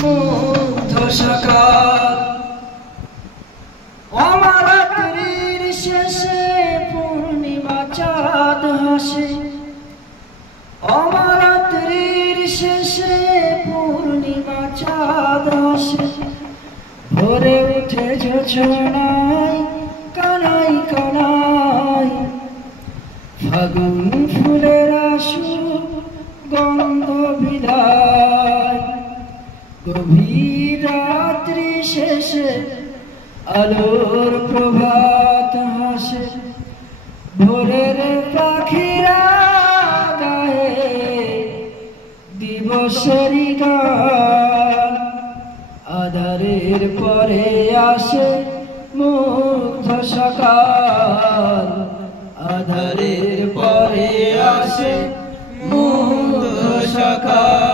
মুগ্ধ সকাল অমরাত্রির শেষে পূর্ণিমা চাঁদ হাসে অমরাত্রির শেষে পূর্ণিমা চাঁদ হাসে ভোরে উঠে জোছনায় কানাই কানাই ফাগুন ফুলের আশু গন্ধ বিদায় গভীর রাত্রি শেষে আলোর প্রভাত হাসে ভোরের পাখিরা গায়ে দিবসেরই গান আধারের পরে আসে মুগ্ধ সকাল আধারের পরে আসে মুগ্ধ সকাল।